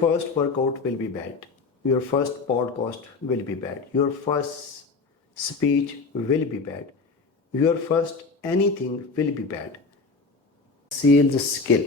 First workout will be bad. Your first podcast will be bad. Your first speech will be bad. Your first anything will be bad. Sales skill,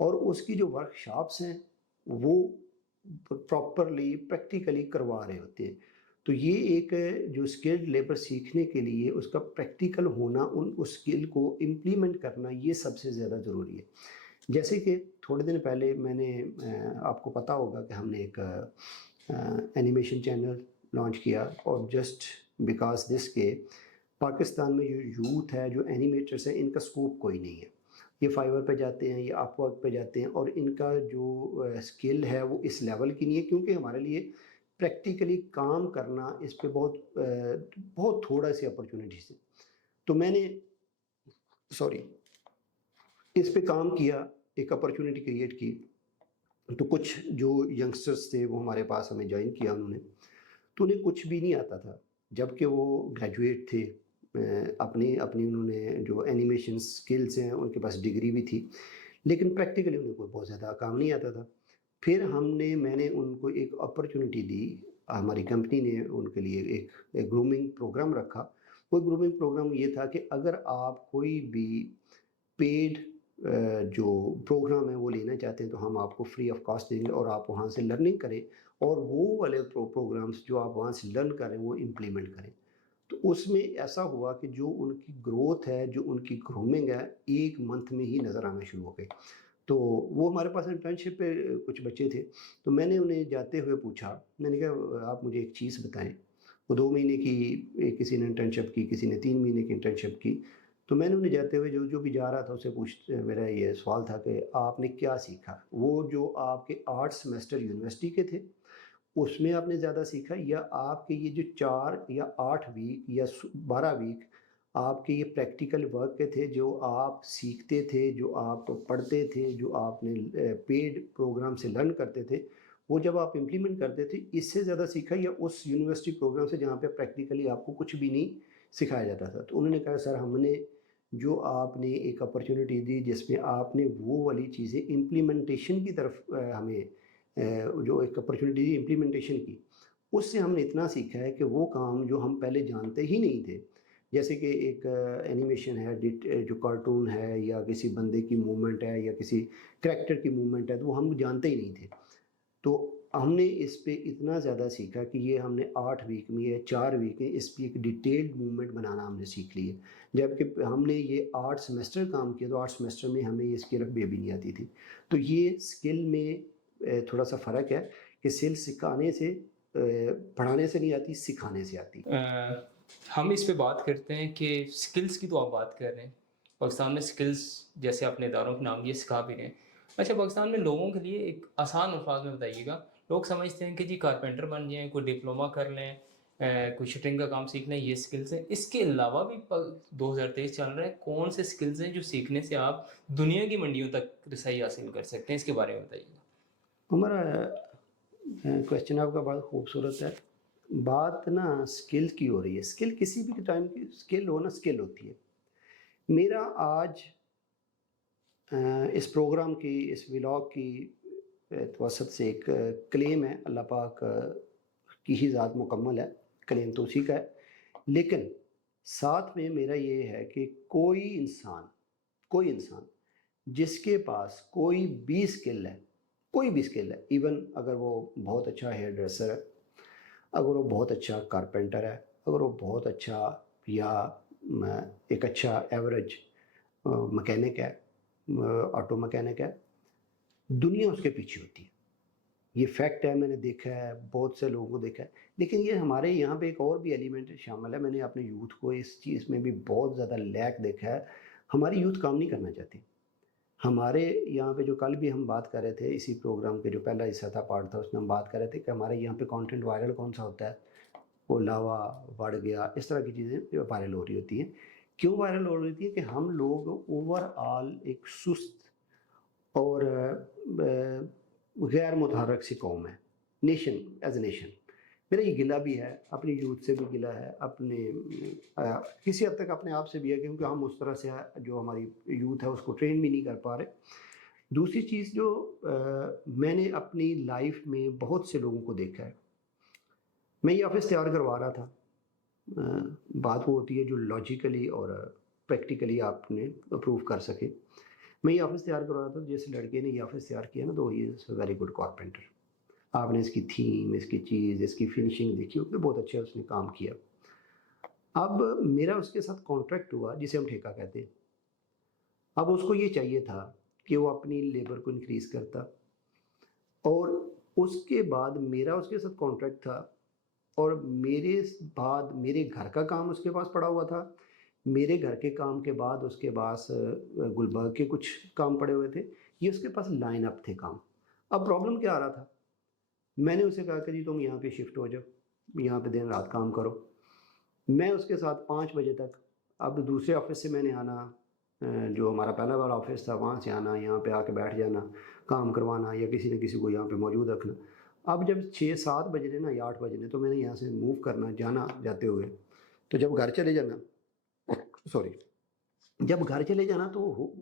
اور اس کی جو work shops ہیں وہ properly practically کروا رہے ہوتے ہیں. تو یہ ایک جو اسکلڈ لیبر سیکھنے کے لیے اس کا پریکٹیکل ہونا، اس اسکل کو امپلیمنٹ کرنا، یہ سب سے زیادہ ضروری ہے. جیسے کہ تھوڑے دن پہلے میں نے آپ کو پتہ ہوگا کہ ہم نے ایک اینیمیشن چینل لانچ کیا، اور جسٹ بیکاز دس کہ پاکستان میں جو یوتھ ہے، جو اینیمیٹرس ہیں، ان کا اسکوپ کوئی نہیں ہے. یہ فائیور پہ جاتے ہیں، یہ اپ ورک پہ جاتے ہیں، اور ان کا جو اسکل ہے وہ اس لیول کی نہیں ہے، کیونکہ ہمارے لیے پریکٹیکلی کام کرنا اس پہ بہت تھوڑا سی اپرچونیٹیز ہیں. تو میں نے اس پہ کام کیا، ایک اپرچونیٹی کریٹ کی. تو کچھ جو ینگسٹرس تھے وہ ہمارے پاس ہمیں جوائن کیا انہوں نے. تو انہیں کچھ بھی نہیں آتا تھا، جب کہ وہ گریجویٹ تھے. اپنی انہوں نے جو اینیمیشن سکلز ہیں ان کے پاس ڈگری بھی تھی، لیکن پریکٹیکلی انہیں کوئی بہت زیادہ کام نہیں آتا تھا. پھر میں نے ان کو ایک اپرچونیٹی دی. ہماری کمپنی نے ان کے لیے ایک گرومنگ پروگرام رکھا. وہ گرومنگ پروگرام یہ تھا کہ اگر آپ کوئی بھی پیڈ جو پروگرام ہے وہ لینا چاہتے ہیں تو ہم آپ کو فری آف کاسٹ دیں گے، اور آپ وہاں سے لرننگ کریں، اور وہ والے پروگرامس جو آپ وہاں سے لرن کریں وہ امپلیمنٹ کریں. تو اس میں ایسا ہوا کہ جو ان کی گروتھ ہے، جو ان کی گرومنگ ہے، 1 منتھ میں ہی نظر آنا شروع ہو گئی. تو وہ ہمارے پاس انٹرنشپ پہ کچھ بچے تھے. تو میں نے انہیں جاتے ہوئے پوچھا، میں نے کہا آپ مجھے ایک چیز بتائیں. وہ 2 مہینے کی کسی نے انٹرنشپ کی، کسی نے 3 مہینے کی انٹرنشپ کی. تو میں نے انہیں جاتے ہوئے جو بھی جا رہا تھا اسے میرا یہ سوال تھا کہ آپ نے کیا سیکھا. وہ جو آپ کے 8 سیمسٹر یونیورسٹی کے تھے اس میں آپ نے زیادہ سیکھا، یا آپ کے یہ جو 4 یا 8 ویک یا 12 ویک آپ کے یہ پریکٹیکل ورک کے تھے، جو آپ سیکھتے تھے، جو آپ پڑھتے تھے، جو آپ نے پیڈ پروگرام سے لرن کرتے تھے، وہ جب آپ امپلیمنٹ کرتے تھے اس سے زیادہ سیکھا، یا اس یونیورسٹی پروگرام سے جہاں پہ پریکٹیکلی آپ کو کچھ بھی نہیں سکھایا جاتا تھا. تو انہوں نے کہا سر ہم نے جو آپ نے ایک اپرچونیٹی دی جس میں آپ نے وہ والی چیزیں امپلیمنٹیشن کی طرف ہمیں جو ایک اپرچونیٹی دی امپلیمنٹیشن کی، اس سے ہم نے اتنا سیکھا ہے کہ وہ کام جو ہم پہلے جانتے ہی نہیں تھے، جیسے کہ ایک اینیمیشن ہے، جو کارٹون ہے، یا کسی بندے کی موومنٹ ہے، یا کسی کریکٹر کی موومنٹ ہے، تو وہ ہم جانتے ہی نہیں تھے. تو ہم نے اس پہ اتنا زیادہ سیکھا کہ یہ ہم نے 8 ویک میں یا 4 ویک میں اس پہ ایک ڈیٹیلڈ موومنٹ بنانا ہم نے سیکھ لی ہے. جبکہ ہم نے یہ 8 سیمسٹر کام کیا، تو 8 سیمسٹر میں ہمیں یہ اسکل بھی نہیں آتی تھی. تو یہ اسکل میں تھوڑا سا فرق ہے کہ اسکل سکھانے سے پڑھانے سے نہیں آتی، سکھانے سے آتی. ہم اس پہ بات کرتے ہیں کہ سکلز کی تو آپ بات کر رہے ہیں، پاکستان میں سکلز جیسے اپنے اداروں کے نام یہ سکھا بھی رہے ہیں. اچھا، پاکستان میں لوگوں کے لیے ایک آسان الفاظ میں بتائیے گا. لوگ سمجھتے ہیں کہ جی کارپینٹر بن جائیں، کوئی ڈپلومہ کر لیں، کوئی شٹرنگ کا کام سیکھ لیں، یہ سکلز ہیں. اس کے علاوہ بھی 2023 چل رہا ہے، کون سے سکلز ہیں جو سیکھنے سے آپ دنیا کی منڈیوں تک رسائی حاصل کر سکتے ہیں؟ اس کے بارے میں بتائیے گا. ہمارا کویشچن آپ کا بہت خوبصورت ہے. بات نا اسکل کی ہو رہی ہے. اسکل کسی بھی ٹائم کی اسکل ہو نا، اسکل ہوتی ہے. میرا آج اس پروگرام کی، اس ولاگ کی وسط سے ایک کلیم ہے. اللہ پاک کی ہی ذات مکمل ہے، کلیم تو اسی کا ہے. لیکن ساتھ میں میرا یہ ہے کہ کوئی انسان جس کے پاس کوئی بھی اسکل ہے، ایون اگر وہ بہت اچھا ہیئر ڈریسر ہے، اگر وہ بہت اچھا کارپینٹر ہے، اگر وہ بہت اچھا یا ایک اچھا ایوریج مکینک ہے، آٹو مکینک ہے، دنیا اس کے پیچھے ہوتی ہے. یہ فیکٹ ہے، میں نے دیکھا ہے، بہت سے لوگوں کو دیکھا ہے. لیکن یہ ہمارے یہاں پہ ایک اور بھی ایلیمنٹ شامل ہے. میں نے اپنے یوتھ کو اس چیز میں بھی بہت زیادہ لیک دیکھا ہے. ہماری یوتھ کام نہیں کرنا چاہتی. ہمارے یہاں پہ جو کل بھی ہم بات کر رہے تھے، اسی پروگرام کے جو پہلا حصہ تھا، پارٹ تھا، اس میں ہم بات کر رہے تھے کہ ہمارے یہاں پہ کانٹینٹ وائرل کون سا ہوتا ہے، وہ لاوا بڑھ گیا، اس طرح کی چیزیں جو وائرل ہو رہی ہوتی ہیں. کیوں وائرل ہو رہی ہوتی ہے؟ کہ ہم لوگ اوور آل ایک سست اور غیر متحرک سی قوم ہے. نیشن ایز اے نیشن میرا یہ گلہ بھی ہے، اپنی یوتھ سے بھی گلہ ہے، اپنے کسی حد تک اپنے آپ سے بھی ہے، کیونکہ ہم اس طرح سے جو ہماری یوتھ ہے اس کو ٹرین بھی نہیں کر پا رہے. دوسری چیز جو میں نے اپنی لائف میں بہت سے لوگوں کو دیکھا ہے، میں یہ آفس تیار کروا رہا تھا. بات وہ ہوتی ہے جو لاجیکلی اور پریکٹیکلی آپ نے اپروو کر سکے. میں یہ آفس تیار کروا رہا تھا، جیسے لڑکے نے یہ آفس تیار کیا نا، تو he is very good carpenter. آپ نے اس کی تھیم، اس کی چیز، اس کی فنیشنگ دیکھی، اس نے بہت اچھا اس نے کام کیا. اب میرا اس کے ساتھ کانٹریکٹ ہوا جسے ہم ٹھیکہ کہتے ہیں. اب اس کو یہ چاہیے تھا کہ وہ اپنی لیبر کو انکریز کرتا، اور اس کے بعد میرا اس کے ساتھ کانٹریکٹ تھا، اور میرے بعد میرے گھر کا کام اس کے پاس پڑا ہوا تھا. میرے گھر کے کام کے بعد اس کے پاس گلبرگ کے کچھ کام پڑے ہوئے تھے. یہ اس کے پاس لائن اپ تھے کام. اب پرابلم کیا آ رہا تھا، میں نے اسے کہا کہ جی تم یہاں پہ شفٹ ہو جاؤ، یہاں پہ دن رات کام کرو. میں اس کے ساتھ 5 بجے تک، اب دوسرے آفس سے میں نے آنا، جو ہمارا پہلا والا آفس تھا وہاں سے آنا، یہاں پہ آ کے بیٹھ جانا، کام کروانا، یا کسی نہ کسی کو یہاں پہ موجود رکھنا. اب جب 6-7 بجنے نا یا 8 بجنے، تو میں نے یہاں سے موو کرنا جانا جاتے ہوئے. تو جب گھر چلے جانا، جب گھر چلے جانا تو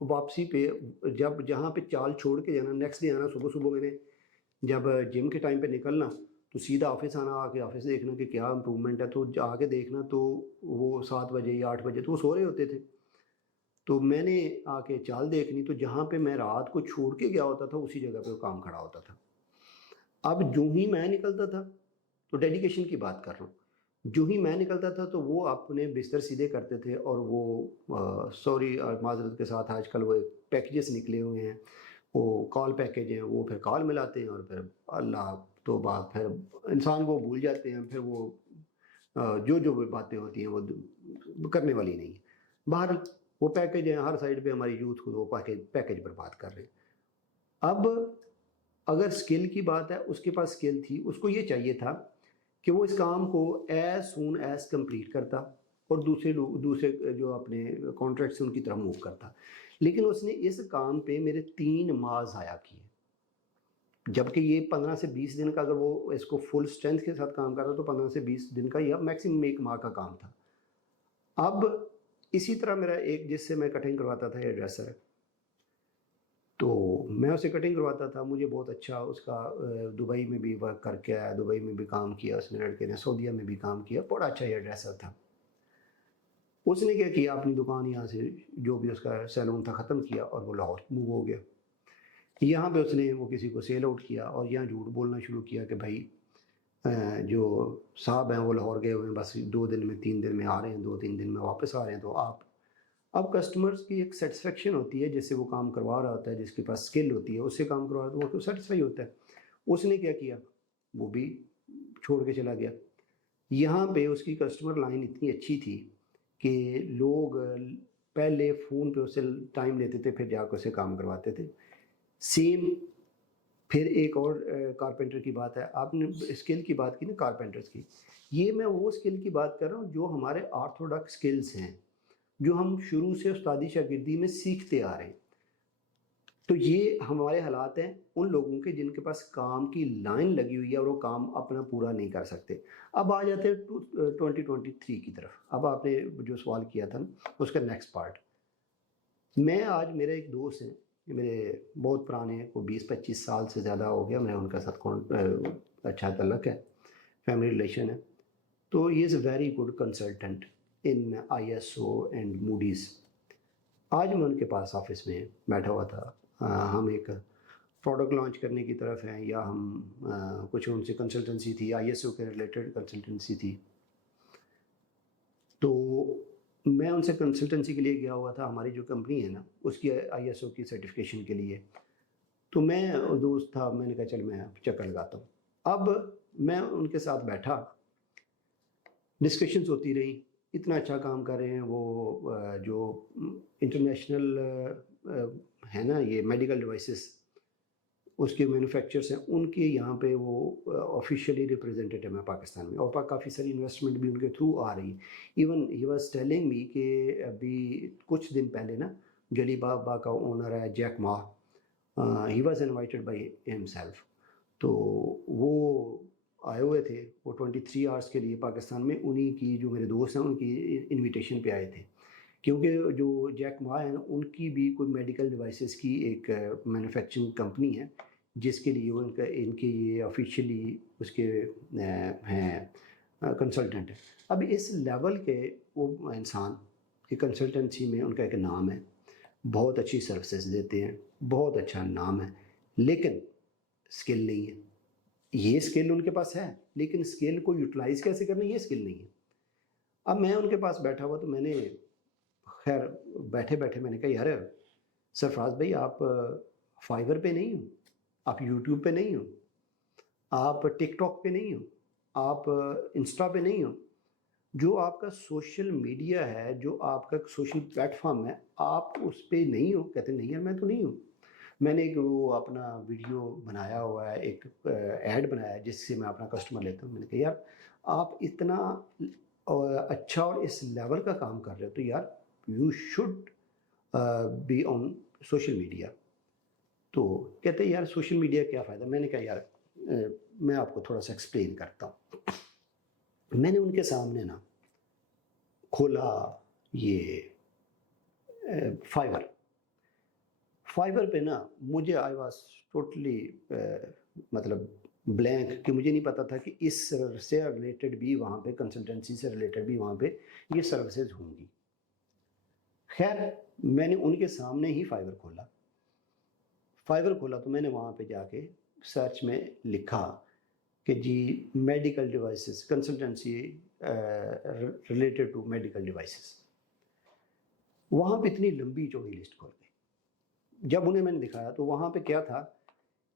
واپسی پہ جب جہاں پہ چال چھوڑ کے جانا، نیکسٹ ڈے آنا صبح میں نے جب جم کے ٹائم پہ نکلنا، تو سیدھا آفس آنا، آ کے آفس دیکھنا کہ کیا امپرومنٹ ہے. تو آ کے دیکھنا تو وہ 7 بجے یا 8 بجے تو وہ سو رہے ہوتے تھے. تو میں نے آ کے چال دیکھنی، تو جہاں پہ میں رات کو چھوڑ کے گیا ہوتا تھا اسی جگہ پہ وہ کام کھڑا ہوتا تھا. اب جو ہی میں نکلتا تھا، تو ڈیڈیکیشن کی بات کر رہا ہوں، جو ہی میں نکلتا تھا تو وہ اپنے بستر سیدھے کرتے تھے، اور وہ سوری معذرت کے ساتھ آج کل وہ پیکیجز نکلے ہوئے ہیں، وہ کال پیکیج ہیں، وہ پھر کال ملاتے ہیں، اور پھر اللہ تو بات پھر انسان کو بھول جاتے ہیں. پھر وہ جو باتیں ہوتی ہیں وہ کرنے والی نہیں ہیں. باہر وہ پیکیج ہیں، ہر سائڈ پہ ہماری یوتھ کو وہ پیکیج پر بات کر رہے ہیں. اب اگر سکل کی بات ہے، اس کے پاس سکل تھی، اس کو یہ چاہیے تھا کہ وہ اس کام کو ایز سون ایز کمپلیٹ کرتا، اور دوسرے جو اپنے کانٹریکٹس ان کی طرف موو کرتا. لیکن اس نے اس کام پہ میرے 3 ماہ ضائع کیے، جبکہ یہ 15 سے 20 دن کا، اگر وہ اس کو فل اسٹرینتھ کے ساتھ کام کر رہا تو 15 سے 20 دن کا یا میکسیمم 1 ماہ کا کام تھا. اب اسی طرح میرا ایک جس سے میں کٹنگ کرواتا تھا ہیئر ڈریسر ہے، تو میں اسے کٹنگ کرواتا تھا. مجھے بہت اچھا اس کا دبئی میں بھی ورک کر کے آیا، دبئی میں بھی کام کیا اس نے، لڑکے نے سعودیہ میں بھی کام کیا، بڑا اچھا ہیئر ڈریسر تھا. اس نے کیا کیا، اپنی دکان یہاں سے جو بھی اس کا سیلون تھا ختم کیا، اور وہ لاہور موو ہو گیا. یہاں پہ اس نے وہ کسی کو سیل آؤٹ کیا، اور یہاں جھوٹ بولنا شروع کیا کہ بھائی جو صاحب ہیں وہ لاہور گئے ہوئے ہیں، بس 2 دن میں 3 دن میں آ رہے ہیں، 2-3 دن میں واپس آ رہے ہیں. تو اب کسٹمرز کی ایک سیٹسفیکشن ہوتی ہے، جس سے وہ کام کروا رہا ہوتا ہے، جس کے پاس سکل ہوتی ہے اس سے کام کروا رہا ہوتا ہے، وہ سیٹسفائی ہوتا ہے. اس نے کیا کیا، وہ بھی چھوڑ کے چلا گیا. یہاں پہ اس کی کسٹمر لائن اتنی اچھی تھی کہ لوگ پہلے فون پہ اس سے ٹائم لیتے تھے، پھر جا کے اسے کام کرواتے تھے. سیم پھر ایک اور کارپینٹر کی بات ہے، آپ نے اسکل کی بات کی نا کارپینٹرز کی، یہ میں وہ اسکل کی بات کر رہا ہوں جو ہمارے آرتھوڈاکس اسکلز ہیں، جو ہم شروع سے استادی شاگردی میں سیکھتے آ رہے ہیں. تو یہ ہمارے حالات ہیں ان لوگوں کے جن کے پاس کام کی لائن لگی ہوئی ہے اور وہ کام اپنا پورا نہیں کر سکتے. اب آ جاتے ہیں 2023 کی طرف. اب آپ نے جو سوال کیا تھا نا، اس کا نیکسٹ پارٹ، میں آج میرے ایک دوست ہیں، میرے بہت پرانے ہیں، کو 20-25 سال سے زیادہ ہو گیا میں ان کے ساتھ اچھا تعلق ہے، فیملی ریلیشن ہے. تو he is a very good consultant in ISO and Moody's. آج میں ان کے پاس آفس میں بیٹھا ہوا تھا، ہم ایک پروڈکٹ لانچ کرنے کی طرف ہیں، یا ہم کچھ ان سے کنسلٹنسی تھی، ISO کے ریلیٹڈ کنسلٹنسی تھی. تو میں ان سے کنسلٹنسی کے لیے گیا ہوا تھا، ہماری جو کمپنی ہے نا اس کی ISO کی سرٹیفکیشن کے لیے. تو میں دوست تھا، میں نے کہا چل میں چکر لگاتا ہوں. اب میں ان کے ساتھ بیٹھا، ڈسکشنز ہوتی رہی، اتنا اچھا کام کر رہے ہیں وہ. جو انٹرنیشنل ہے نا یہ میڈیکل ڈیوائسز اس کے مینوفیکچررس ہیں، ان کے یہاں پہ وہ آفیشیلی ریپرزینٹیٹیو ہیں پاکستان میں، اور کافی ساری انویسٹمنٹ بھی ان کے تھرو آ رہی. Even he was telling me کہ ابھی کچھ دن پہلے نا جلی بابا کا اونر ہے جیک ما، ہی واز انوائٹڈ بائی ہم سیلف. تو وہ آئے ہوئے تھے، وہ 23 آورس کے لیے پاکستان میں، انہی کی جو میرے دوست ہیں ان کی انویٹیشن پہ آئے تھے. کیونکہ جو جیک ما ہیں ان کی بھی کوئی میڈیکل ڈیوائسز کی ایک مینوفیکچرنگ کمپنی ہے، جس کے لیے وہ ان کے یہ آفیشیلی اس کے ہیں کنسلٹنٹ ہیں. اب اس لیول کے وہ انسان کی کنسلٹنسی میں ان کا ایک نام ہے، بہت اچھی سروسز دیتے ہیں, بہت اچھا نام ہے, لیکن اسکل نہیں ہے. یہ اسکل ان کے پاس ہے, لیکن اسکل کو یوٹیلائز کیسے کرنا یہ اسکل نہیں ہے. اب میں ان کے پاس بیٹھا ہوا تو میں نے خیر بیٹھے بیٹھے میں نے کہا یار سرفراز بھائی آپ فائور پہ نہیں ہو, آپ یوٹیوب پہ نہیں ہو, آپ ٹک ٹاک پہ نہیں ہو, آپ انسٹا پہ نہیں ہو, جو آپ کا سوشل میڈیا ہے, جو آپ کا سوشل پلیٹ فارم ہے, آپ اس پہ نہیں ہو. کہتے نہیں یار میں تو نہیں ہوں. میں نے ایک وہ اپنا ویڈیو بنایا ہوا ہے, ایک ایڈ بنایا ہے جس سے میں اپنا کسٹمر لیتا ہوں. میں نے کہا یار آپ اتنا اچھا اور اس لیول کا کام کر رہے ہو تو یار you should be on social media. تو کہتے ہیں یار سوشل میڈیا کیا فائدہ. میں نے کہا یار میں آپ کو تھوڑا سا ایکسپلین کرتا ہوں. میں نے ان کے سامنے نا کھولا یہ فائبر پہ نا مجھے آئی واز ٹوٹلی مطلب بلینک کہ مجھے نہیں پتا تھا کہ اس سے ریلیٹڈ بھی وہاں پہ کنسلٹنسی سے ریلیٹڈ بھی وہاں پہ یہ سروسز ہوں گی. خیر میں نے ان کے سامنے ہی فائبر کھولا تو میں نے وہاں پہ جا کے سرچ میں لکھا کہ جی medical devices consultancy related to medical devices. وہاں پہ اتنی لمبی چوڑی لسٹ کھول گئی. جب انہیں میں نے دکھایا تو وہاں پہ کیا تھا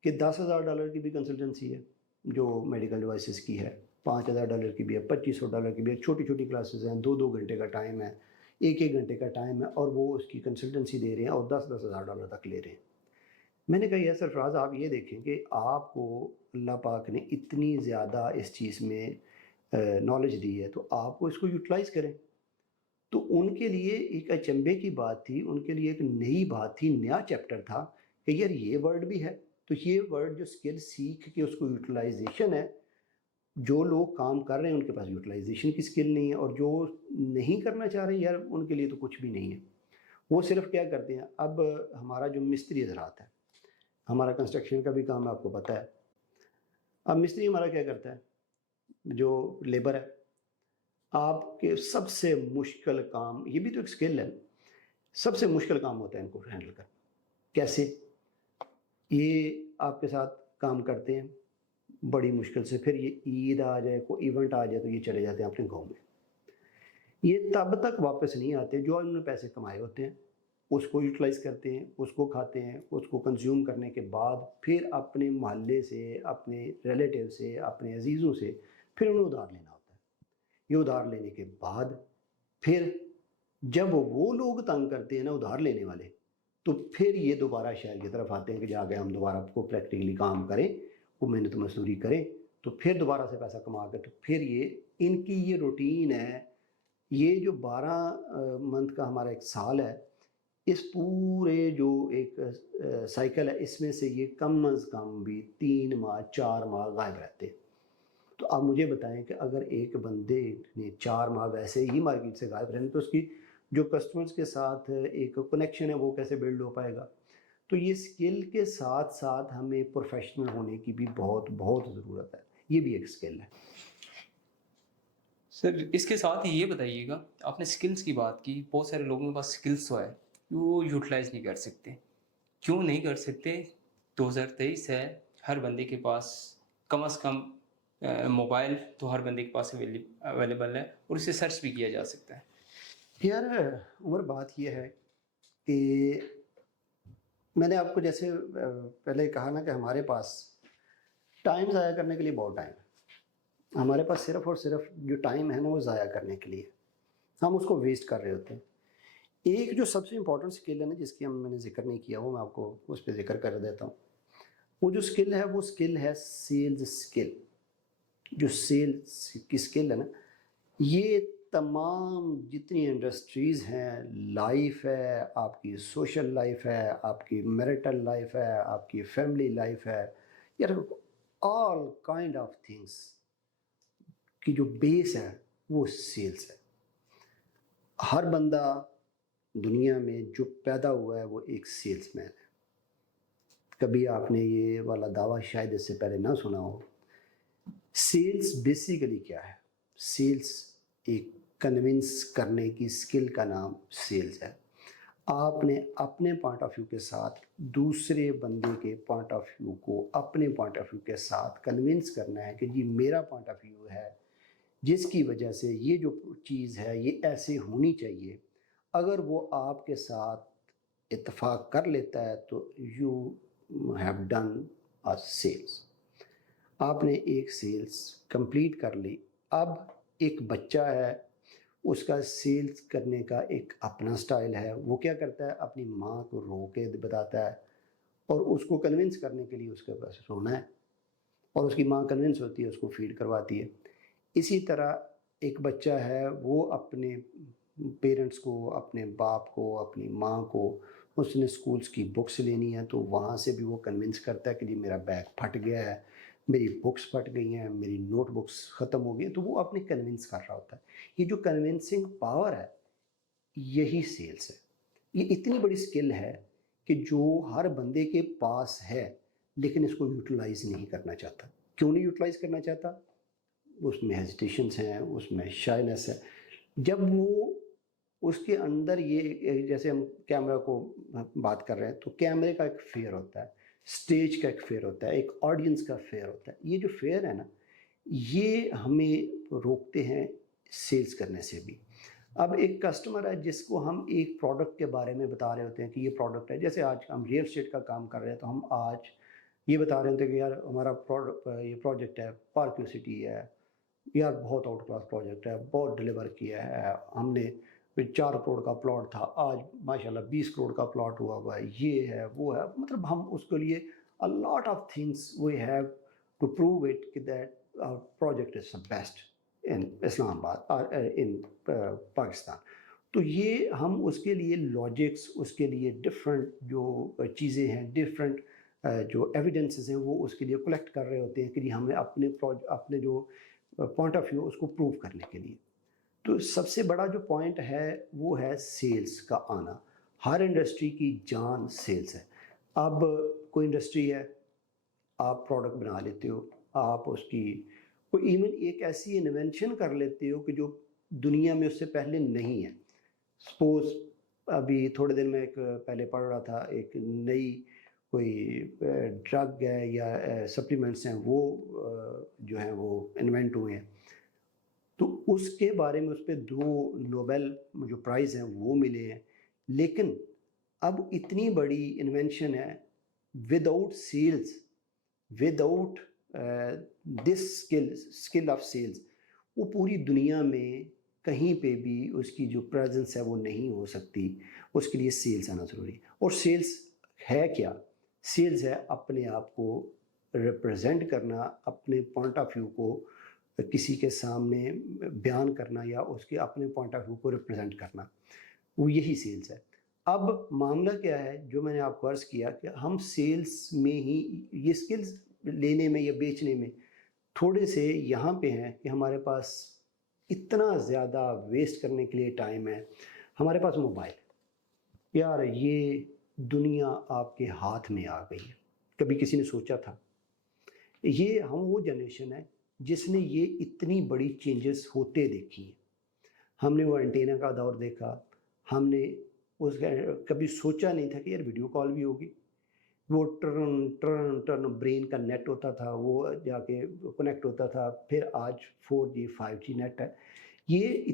کہ $10,000 کی بھی کنسلٹنسی ہے جو میڈیکل ڈیوائسز کی ہے, $5,000 کی بھی ہے, $2,500 کی بھی ہے. چھوٹی چھوٹی کلاسز ہیں, 2 گھنٹے کا ٹائم ہے, 1 گھنٹے کا ٹائم ہے, اور وہ اس کی کنسلٹنسی دے رہے ہیں اور $10,000 تک لے رہے ہیں. میں نے کہا یار سرفراز آپ یہ دیکھیں کہ آپ کو اللہ پاک نے اتنی زیادہ اس چیز میں نالج دی ہے تو آپ کو اس کو یوٹیلائز کریں. تو ان کے لیے ایک اچنبے کی بات تھی, ان کے لیے ایک نئی بات تھی, نیا چیپٹر تھا کہ یار یہ ورڈ بھی ہے. تو یہ ورڈ جو اسکل سیکھ کے اس کو یوٹیلائزیشن ہے, جو لوگ کام کر رہے ہیں ان کے پاس یوٹیلائزیشن کی اسکل نہیں ہے, اور جو نہیں کرنا چاہ رہے یار ان کے لیے تو کچھ بھی نہیں ہے. وہ صرف کیا کرتے ہیں, اب ہمارا جو مستری حضرات ہے, ہمارا کنسٹرکشن کا بھی کام ہے آپ کو پتہ ہے. اب مستری ہمارا کیا کرتا ہے, جو لیبر ہے, آپ کے سب سے مشکل کام, یہ بھی تو ایک اسکل ہے, سب سے مشکل کام ہوتا ہے ان کو ہینڈل کرنا. کیسے؟ یہ آپ کے ساتھ کام کرتے ہیں بڑی مشکل سے, پھر یہ عید آ جائے, کوئی ایونٹ آ جائے تو یہ چلے جاتے ہیں اپنے گاؤں میں. یہ تب تک واپس نہیں آتے جو انہوں نے پیسے کمائے ہوتے ہیں, اس کو یوٹیلائز کرتے ہیں, اس کو کھاتے ہیں, اس کو کنزیوم کرنے کے بعد پھر اپنے محلے سے, اپنے ریلیٹیو سے, اپنے عزیزوں سے پھر انہیں ادھار لینا ہوتا ہے. یہ ادھار لینے کے بعد پھر جب وہ لوگ تنگ کرتے ہیں نا ادھار لینے والے, تو پھر یہ دوبارہ شہر کی طرف آتے ہیں کہ جا کے ہم دوبارہ کو پریکٹیکلی کام کریں, وہ محنت مزدوری کریں, تو پھر دوبارہ سے پیسہ کما کے, تو پھر یہ ان کی یہ روٹین ہے. یہ جو 12 منتھ کا ہمارا ایک سال ہے, اس پورے جو ایک سائیکل ہے اس میں سے یہ کم از کم بھی 3 ماہ 4 ماہ غائب رہتے. تو آپ مجھے بتائیں کہ اگر ایک بندے نے 4 ماہ ویسے ہی مارکیٹ سے غائب رہنے تو اس کی جو کسٹمرز کے ساتھ ایک کنیکشن ہے وہ کیسے بلڈ ہو پائے گا. تو یہ اسکل کے ساتھ ساتھ ہمیں پروفیشنل ہونے کی بھی بہت بہت ضرورت ہے. یہ بھی ایک اسکل ہے. سر اس کے ساتھ ہی یہ بتائیے گا, آپ نے سکلز کی بات کی, بہت سارے لوگوں کے پاس سکلز تو ہے, وہ یوٹیلائز نہیں کر سکتے. کیوں نہیں کر سکتے؟ 2023 ہے, ہر بندے کے پاس کم از کم موبائل تو ہر بندے کے پاس اویلیبل ہے, اور اسے سرچ بھی کیا جا سکتا ہے. یار عمر بات یہ ہے کہ میں نے آپ کو جیسے پہلے کہا نا کہ ہمارے پاس ٹائم ضائع کرنے کے لیے بہت ٹائم ہے. ہمارے پاس صرف اور صرف جو ٹائم ہے نا وہ ضائع کرنے کے لیے, ہم اس کو ویسٹ کر رہے ہوتے ہیں. ایک جو سب سے امپورٹنٹ اسکل ہے نا جس کی میں نے ذکر نہیں کیا, وہ میں آپ کو اس پہ ذکر کر دیتا ہوں. وہ جو اسکل ہے وہ اسکل ہے سیلز اسکل. جو سیلز کی اسکل ہے نا, یہ تمام جتنی انڈسٹریز ہیں, لائف ہے آپ کی, سوشل لائف ہے آپ کی, میرٹل لائف ہے آپ کی, فیملی لائف ہے, یار آل کائنڈ آف تھنگس کی جو بیس ہے وہ سیلز ہے. ہر بندہ دنیا میں جو پیدا ہوا ہے وہ ایک سیلز مین ہے. کبھی آپ نے یہ والا دعویٰ شاید اس سے پہلے نہ سنا ہو. سیلز بیسیکلی کیا ہے؟ سیلز ایک کنونس کرنے کی اسکل کا نام سیلز ہے. آپ نے اپنے پوائنٹ آف ویو کے ساتھ دوسرے بندے کے پوائنٹ آف ویو کو اپنے پوائنٹ آف ویو کے ساتھ کنونس کرنا ہے کہ جی میرا پوائنٹ آف ویو ہے جس کی وجہ سے یہ جو چیز ہے یہ ایسے ہونی چاہیے. اگر وہ آپ کے ساتھ اتفاق کر لیتا ہے تو you have done a sales. آپ نے ایک سیلس کمپلیٹ کر لی. اب ایک بچہ ہے, اس کا سیلس کرنے کا ایک اپنا سٹائل ہے. وہ کیا کرتا ہے, اپنی ماں کو رو کے بتاتا ہے اور اس کو کنونس کرنے کے لیے اس کے پاس رونا ہے, اور اس کی ماں کنونس ہوتی ہے, اس کو فیڈ کرواتی ہے. اسی طرح ایک بچہ ہے, وہ اپنے پیرنٹس کو, اپنے باپ کو, اپنی ماں کو, اس نے سکولز کی بکس لینی ہے تو وہاں سے بھی وہ کنونس کرتا ہے کہ جی میرا بیگ پھٹ گیا ہے, میری بکس پھٹ گئی ہیں, میری نوٹ بکس ختم ہو گئی ہیں. تو وہ اپنے کنونس کر رہا ہوتا ہے. یہ جو کنونسنگ پاور ہے یہی سیلس ہے. یہ اتنی بڑی سکل ہے کہ جو ہر بندے کے پاس ہے لیکن اس کو یوٹیلائز نہیں کرنا چاہتا. کیوں نہیں یوٹیلائز کرنا چاہتا؟ اس میں ہیزیٹیشنس ہیں, اس میں شائنس ہے. جب وہ اس کے اندر یہ, جیسے ہم کیمرہ کو بات کر رہے ہیں تو کیمرے کا ایک فیئر ہوتا ہے, سٹیج کا ایک فیئر ہوتا ہے, ایک آڈینس کا فیئر ہوتا ہے. یہ جو فیئر ہے نا, یہ ہمیں روکتے ہیں سیلز کرنے سے بھی. اب ایک کسٹمر ہے جس کو ہم ایک پروڈکٹ کے بارے میں بتا رہے ہوتے ہیں کہ یہ پروڈکٹ ہے, جیسے آج ہم ریئل اسٹیٹ کا کام کر رہے ہیں تو ہم آج یہ بتا رہے ہوتے ہیں کہ یار ہمارا یہ پروجیکٹ ہے, پارکیو سٹی ہے, یار بہت آؤٹ کلاس پروجیکٹ ہے, بہت ڈلیور کیا ہے ہم نے, 4 کروڑ کا پلاٹ تھا, آج ماشاءاللہ 20 کروڑ کا پلاٹ ہوا ہے, یہ ہے وہ ہے. مطلب ہم اس کے لیے a lot of things we have to prove it that our project is the best in اسلام آباد اور ان پاکستان. تو یہ ہم اس کے لیے لاجکس, اس کے لیے ڈفرینٹ جو چیزیں ہیں, ڈفرینٹ جو ایویڈنسز ہیں وہ اس کے لیے کلیکٹ کر رہے ہوتے ہیں کہ ہمیں اپنے جو پوائنٹ آف ویو اس کو پروو کرنے کے لیے. تو سب سے بڑا جو پوائنٹ ہے وہ ہے سیلز کا آنا. ہر انڈسٹری کی جان سیلز ہے. اب کوئی انڈسٹری ہے, آپ پروڈکٹ بنا لیتے ہو, آپ اس کی کوئی ایون ایک ایسی انوینشن کر لیتے ہو کہ جو دنیا میں اس سے پہلے نہیں ہے. سپوز ابھی تھوڑے دن میں ایک پہلے پڑھ رہا تھا, ایک نئی کوئی ڈرگ ہے یا سپلیمنٹس ہیں وہ جو ہیں وہ انوینٹ ہوئے ہیں, تو اس کے بارے میں اس پہ 2 نوبل جو پرائز ہیں وہ ملے ہیں. لیکن اب اتنی بڑی انوینشن ہے, without sales, without this skill of sales, وہ پوری دنیا میں کہیں پہ بھی اس کی جو پریزنس ہے وہ نہیں ہو سکتی. اس کے لیے سیلز آنا ضروری. اور سیلز ہے کیا؟ سیلز ہے اپنے آپ کو ریپرزینٹ کرنا, اپنے پوائنٹ آف ویو کو کسی کے سامنے بیان کرنا یا اس کے اپنے پوائنٹ آف ویو کو ریپرزینٹ کرنا, وہ یہی سیلز ہے. اب معاملہ کیا ہے, جو میں نے آپ کو عرض کیا کہ ہم سیلز میں ہی یہ سکلز لینے میں یا بیچنے میں تھوڑے سے یہاں پہ ہیں کہ ہمارے پاس اتنا زیادہ ویسٹ کرنے کے لیے ٹائم ہے. ہمارے پاس موبائل, یار یہ دنیا آپ کے ہاتھ میں آ گئی ہے. کبھی کسی نے سوچا تھا؟ یہ ہم وہ جنریشن ہے جس نے یہ اتنی بڑی چینجز ہوتے دیکھی ہیں. ہم نے وہ انٹینا کا دور دیکھا, ہم نے اس کا کبھی سوچا نہیں تھا کہ یار ویڈیو کال بھی ہوگی. وہ ٹرن برین کا نیٹ ہوتا تھا, وہ جا کے کنیکٹ ہوتا تھا, پھر آج 4G 5G نیٹ ہے. یہ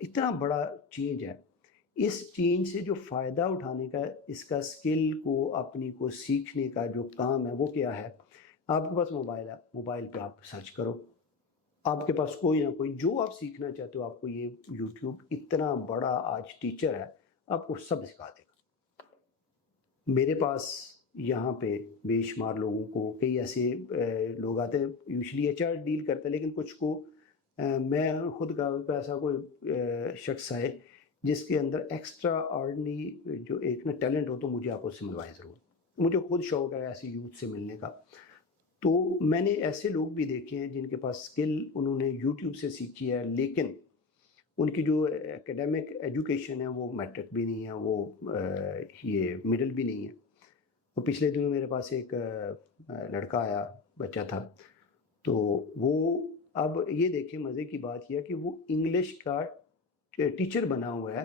اتنا بڑا چینج ہے. اس چینج سے جو فائدہ اٹھانے کا, اس کا سکل کو اپنی کو سیکھنے کا جو کام ہے وہ کیا ہے؟ آپ کے پاس موبائل ہے, موبائل پہ آپ سرچ کرو, آپ کے پاس کوئی نہ کوئی جو آپ سیکھنا چاہتے ہو, آپ کو یہ یوٹیوب اتنا بڑا آج ٹیچر ہے, آپ کو سب سکھا دے گا. میرے پاس یہاں پہ بے شمار لوگوں کو, کئی ایسے لوگ آتے ہیں, یوزلی HR ڈیل کرتے ہیں, لیکن کچھ کو میں خود کا ایسا کوئی شخص ہے جس کے اندر ایکسٹرا آرڈنری جو ایک نا ٹیلنٹ ہو, تو مجھے آپ اس سے ملوائیں ضرور. مجھے خود شوق ہے ایسے یوتھ سے ملنے کا. تو میں نے ایسے لوگ بھی دیکھے ہیں جن کے پاس سکل انہوں نے یوٹیوب سے سیکھی ہے, لیکن ان کی جو ایکیڈیمک ایجوکیشن ہے وہ میٹرک بھی نہیں ہے, وہ یہ مڈل بھی نہیں ہے. تو پچھلے دنوں میرے پاس ایک لڑکا آیا, بچہ تھا, تو وہ اب یہ دیکھیں مزے کی بات یہ کہ وہ انگلش کا ٹیچر بنا ہوا ہے,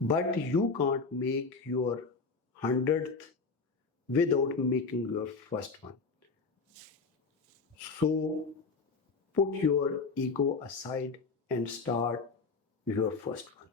but you can't make your 100th without making your first one. So put your ego aside and start your first one.